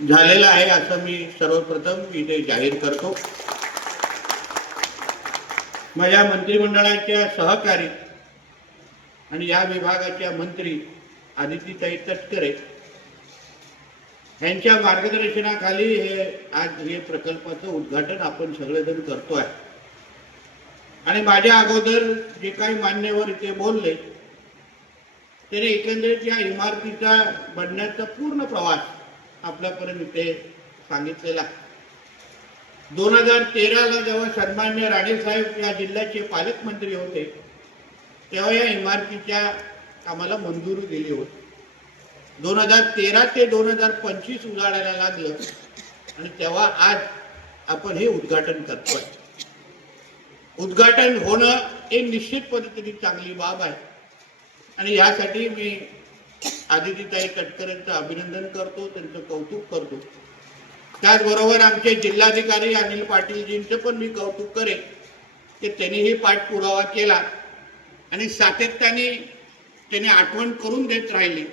झालेला आहे असं मी सर्वप्रथम इथे जाहीर करतो। माझ्या मंत्रिमंडळाच्या सहकारी आणि या विभागाच्या मंत्री आदितीताई तटकरे यांच्या मार्गदर्शनाखाली आज हे प्रकल्पाचं उद्घाटन आपण सगळेजण करतोय। आणि माझ्या अगोदर जे काही मान्यवर इथे बोलले त्याने एकंदरीत या इमारतीचा बनण्याचा पूर्ण प्रवास आपल्यापर्यंत इथे सांगितलेला। 2013ला जेव्हा सन्मान्य राणे साहेब या जिल्ह्याचे पालकमंत्री होते तेव्हा या इमारतीच्या आम्हाला मंजुरी दिली होती। 2013 ते 2025 उजाडायला लागलं आणि तेव्हा आज आपण हे उद्घाटन करतोय। उद्घाटन होणं एक निश्चित पद्धतीने चांगली बाब आहे आणि यासाठी मी आदितीताई तटकरेंचं अभिनंदन करतो, त्यांचं कौतुक करतो। त्याचबरोबर आमचे जिल्हाधिकारी अनिल पाटीलजींचं पण मी कौतुक करेन की त्यांनीही पाठपुरावा केला आणि सातत्याने त्यांनी आठवण करून देत राहिली,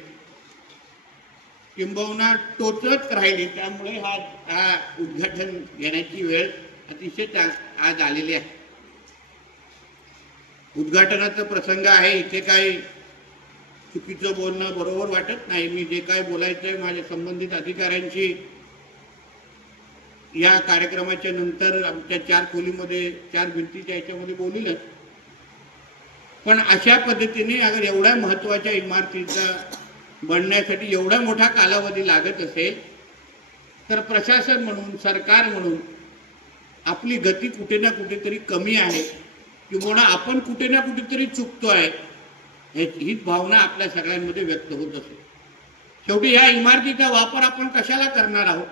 किंबहुना टोचत राहिली। त्यामुळे हा उद्घाटन घेण्याची वेळ अतिशय आज आलेली आहे। उद्घाटनाचा प्रसंग आहे, इथे काही चुकीचं बोलणं बरोबर वाटत नाही। मी जे काय बोलायचंय माझ्या संबंधित अधिकाऱ्यांची या कार्यक्रमाच्या नंतर आमच्या 4 खोलीमध्ये 4 भिंतीच्या याच्यामध्ये बोलूनच, पण अशा पद्धतीने अगर एवढ्या महत्त्वाच्या इमारतीचा बनण्यासाठी एवढा मोठा कालावधी लागत असेल तर प्रशासन म्हणून, सरकार म्हणून आपली गती कुठे ना कुठेतरी कमी आहे किंवा आपण कुठे ना कुठेतरी चुकतोय हीच भावना आपल्या सगळ्यांमध्ये व्यक्त होत असते। शेवटी या इमारतीचा वापर आपण कशाला करणार आहोत?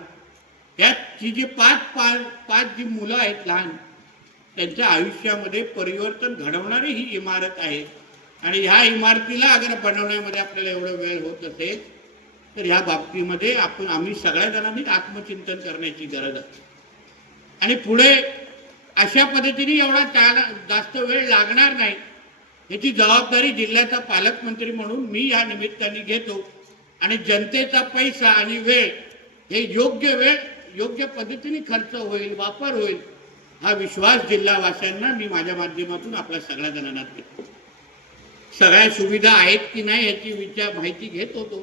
यात ही जी पाच जी मुलं आहेत लहान, त्यांच्या आयुष्यामध्ये परिवर्तन घडवणारी ही इमारत आहे आणि ह्या इमारतीला अगर बनवण्यामध्ये आपल्याला एवढा वेळ होत असेल तर ह्या बाबतीमध्ये आम्ही सगळ्या जणांनी आत्मचिंतन करण्याची गरज आहे। आणि पुढे अशा पद्धतीने एवढा जास्त वेळ लागणार नाही याची जबाबदारी जिल्ह्याचा पालकमंत्री म्हणून मी या निमित्ताने घेतो आणि जनतेचा पैसा आणि वेळ हे योग्य पद्धतीने खर्च होईल, वापर होईल हा विश्वास जिल्हावासियांना मी माझ्या माध्यमातून आपल्या सगळ्या जणांना देतो। सगळ्या सुविधा आहेत की नाही याची माहिती घेत होतो।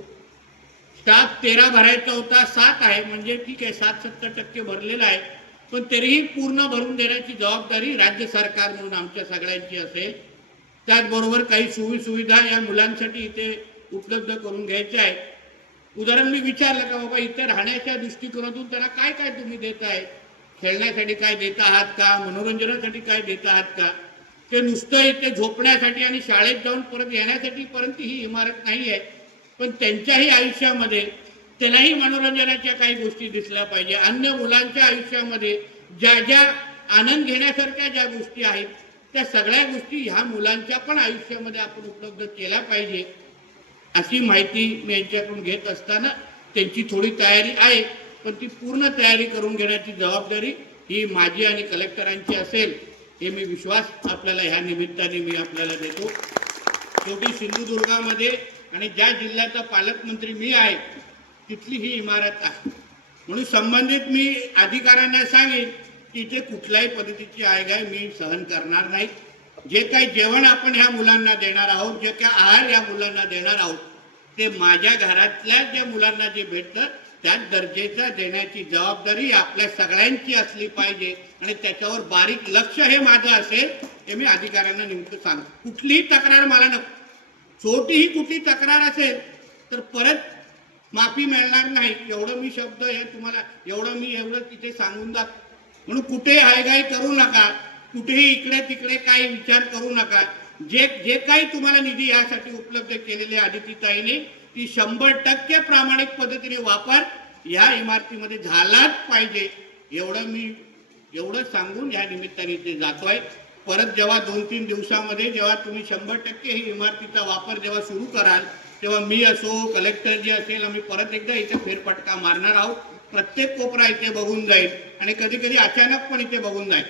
स्टाफ 13 भरायचा होता, 7 आहे, म्हणजे ठीक आहे, 60-70% भरलेला आहे, पण तरीही पूर्ण भरून देण्याची जबाबदारी राज्य सरकार म्हणून आमच्या सगळ्यांची असेल। त्याचबरोबर काही सुविधा या मुलांसाठी इथे उपलब्ध करून घ्यायच्या आहे। उदाहरण मी विचारलं का बाबा इथे राहण्याच्या दृष्टिकोनातून त्यांना काय काय तुम्ही देत आहे, खेळण्यासाठी काय देत आहात का, मनोरंजनासाठी काय देत आहात का? ते नुसतं इथे झोपण्यासाठी आणि शाळेत जाऊन परत येण्यासाठी पर्यंत ही इमारत नाही आहे, पण त्यांच्याही आयुष्यामध्ये त्यांनाही मनोरंजनाच्या काही गोष्टी दिसल्या पाहिजे। अन्य मुलांच्या आयुष्यामध्ये ज्या आनंद घेण्यासारख्या ज्या गोष्टी आहेत त्या सगळ्या गोष्टी ह्या मुलांच्या पण आयुष्यामध्ये आपण उपलब्ध केल्या पाहिजे अशी माहिती मी यांच्याकडून घेत असताना त्यांची थोडी तयारी आहे, पण ती पूर्ण तयारी करून घेण्याची जबाबदारी ही माझी आणि कलेक्टरांची असेल हे मी विश्वास आपल्याला ह्या निमित्ताने मी आपल्याला देतो। शेवटी सिंधुदुर्गामध्ये आणि ज्या जिल्ह्याचा पालकमंत्री मी आहे तिथली ही इमारत आहे म्हणून संबंधित मी अधिकाऱ्यांना सांगेन की इथे कुठल्याही पद्धतीची आयगाय मी सहन करणार नाही। जे काही जेवण आपण ह्या मुलांना देणार आहोत, जे काही आहार या मुलांना देणार आहोत ते माझ्या घरातल्या ज्या मुलांना जे भेटतं त्याच दर्जेचा देण्याची जबाबदारी आपल्या सगळ्यांची असली पाहिजे आणि त्याच्यावर बारीक लक्ष हे माझं असेल हे मी अधिकाऱ्यांना नेमकं सांगतो। कुठलीही तक्रार मला नको, छोटीही कुठली तक्रार असेल तर परत माफी मिळणार नाही एवढं मी शब्द हे तुम्हाला एवढं तिथे सांगून जातो। म्हणून कुठे हायगाई करू नका, कुठेही इकडे तिकडे काही विचार करू नका। जे काही तुम्हाला निधी यासाठी उपलब्ध केलेले आदितीताईने ती 100% प्रामाणिक पद्धतीने वापर या इमारतीमध्ये झालाच पाहिजे एवढं सांगून या निमित्ताने ते जातोय। परत जेव्हा 2-3 दिवसामध्ये जेव्हा तुम्ही 100% ही इमारतीचा वापर जेव्हा सुरू कराल तेव्हा मी असो, कलेक्टर जी असेल, आम्ही परत एकदा इथे फेरफटका मारणार आहोत। प्रत्येक कोपरा इथे बघून जाईल आणि कधी कधी अचानक पण इथे बघून जाईल।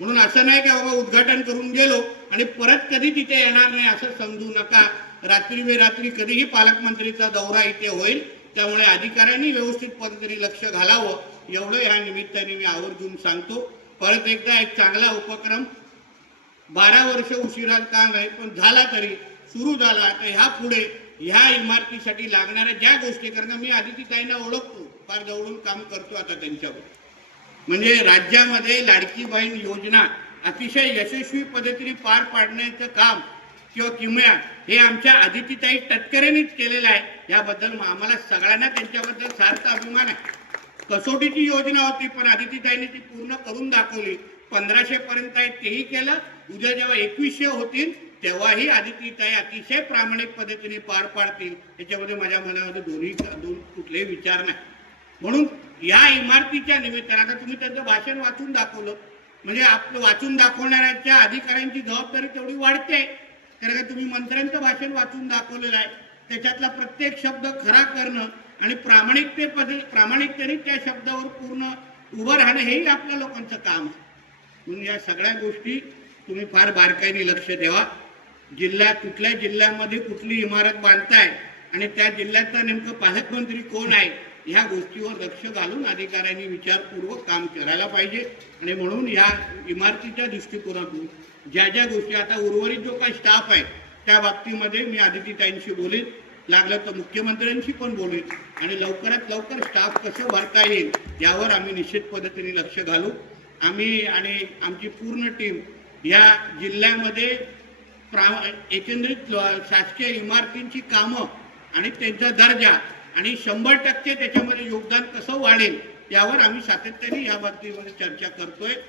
म्हणून असं नाही की बाबा उद्घाटन करून गेलो आणि परत कधी तिथे येणार नाही असं समजू नका। रात्री बेरात्री कधीही पालकमंत्रीचा दौरा इथे होईल त्यामुळे अधिकाऱ्यांनी व्यवस्थित पद्धतीने लक्ष घालावं एवढं ह्या निमित्ताने मी आवर्जून सांगतो. परत एकदा एक चांगला उपक्रम 12 वर्ष उशिरा का नाही पण झाला तरी सुरू झाला. तर ह्या पुढे ह्या इमारतीसाठी लागणाऱ्या ज्या गोष्टी, कारण मी आदितीताईंना ओळखतो, फार जवळून काम करतो आता त्यांच्यावर, म्हणजे राज्यामध्ये लाडकी बहीण योजना अतिशय यशस्वी पद्धतीने पार पाडण्याचं काम किंवा किमया हे आमच्या आदितीताई तटकरेंनीच केलेलं आहे. याबद्दल आम्हाला सगळ्यांना त्यांच्याबद्दल सार्थ अभिमान आहे. कसोटीची योजना होती पण आदितीताईंनी ती पूर्ण करून दाखवली. 1500 पर्यंत आहे तेही केलं. उद्या जेव्हा 2100 होतील तेव्हाही आदितीताई अतिशय प्रामाणिक पद्धतीने पार पाडतील, याच्यामध्ये माझ्या मनामध्ये दोन कुठलेही विचार नाही. म्हणून या इमारतीच्या निमित्तानं आता तुम्ही त्यांचं भाषण वाचून दाखवलं, म्हणजे आपलं वाचून दाखवणाऱ्याच्या अधिकाऱ्यांची जबाबदारी तेवढी वाढते. कारण का तुम्ही मंत्र्यांचं भाषण वाचून दाखवलेलं आहे, त्याच्यातला प्रत्येक शब्द खरा करणं आणि प्रामाणिकतेने त्या शब्दावर पूर्ण उभं राहणं हेही आपल्या लोकांचं काम आहे. म्हणून या सगळ्या गोष्टी तुम्ही फार बारकाईने लक्ष द्यावा. कुठल्या जिल्ह्यामध्ये कुठली इमारत बांधताय आणि त्या ज्याचा नेमकं पालकमंत्री कोण आहे ह्या गोष्टीवर लक्ष घालून अधिकाऱ्यांनी विचारपूर्वक काम करायला पाहिजे. आणि म्हणून या इमारतीच्या दृष्टिकोनातून ज्या ज्या गोष्टी, आता उर्वरित जो काही स्टाफ आहे त्या बाबतीमध्ये मी आदितीताईंशी बोलीन, लागलं तर मुख्यमंत्र्यांशी पण बोलीन आणि लवकरात लवकर स्टाफ कसं भरता येईल यावर आम्ही निश्चित पद्धतीने लक्ष घालू. आम्ही आणि आमची पूर्ण टीम या जिल्ह्यामध्ये एकंदरीत शासकीय इमारतींची कामं आणि त्यांचा दर्जा आणि 100% त्याच्यामध्ये योगदान कसं वाढेल यावर आम्ही सातत्याने या बाबतीमध्ये चर्चा करतोय.